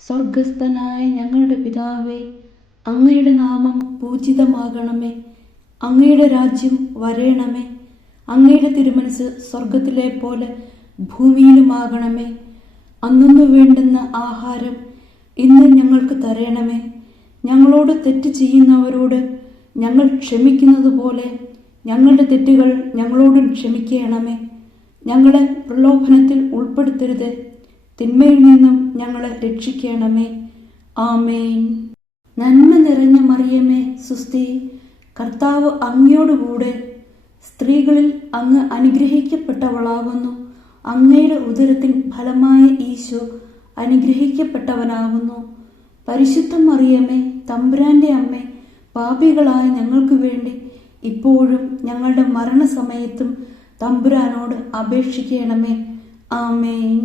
സ്വർഗസ്ഥനായ ഞങ്ങളുടെ പിതാവേ, അങ്ങയുടെ നാമം പൂജിതമാകണമേ. അങ്ങയുടെ രാജ്യം വരേണമേ. അങ്ങയുടെ തിരുമനസ് സ്വർഗത്തിലെ പോലെ ഭൂമിയിലുമാകണമേ. അന്നു വേണ്ടുന്ന ആഹാരം ഇന്ന് ഞങ്ങൾക്ക് തരണമേ. ഞങ്ങളോട് തെറ്റ് ചെയ്യുന്നവരോട് ഞങ്ങൾ ക്ഷമിക്കുന്നത് പോലെ ഞങ്ങളുടെ തെറ്റുകൾ ഞങ്ങളോടും ക്ഷമിക്കണമേ. ഞങ്ങളെ പ്രലോഭനത്തിൽ ഉൾപ്പെടുത്തരുത്, തിന്മയിൽ നിന്നും ഞങ്ങളെ രക്ഷിക്കണമേ. ആമേൻ. നന്മ നിറഞ്ഞ മറിയമേ, സുസ്തി, കർത്താവ് അങ്ങയോടുകൂടെ സ്ത്രീകളിൽ അങ്ങ് അനുഗ്രഹിക്കപ്പെട്ടവളാകുന്നു. അങ്ങയുടെ ഉദരത്തിൻ ഫലമായ ഈശോ അനുഗ്രഹിക്കപ്പെട്ടവനാകുന്നു. പരിശുദ്ധ മറിയമേ, തമ്പുരാന്റെ അമ്മേ, പാപികളായ ഞങ്ങൾക്ക് വേണ്ടി ഇപ്പോഴും ഞങ്ങളുടെ മരണസമയത്തും തമ്പുരാനോട് അപേക്ഷിക്കണമേ. ആമേൻ.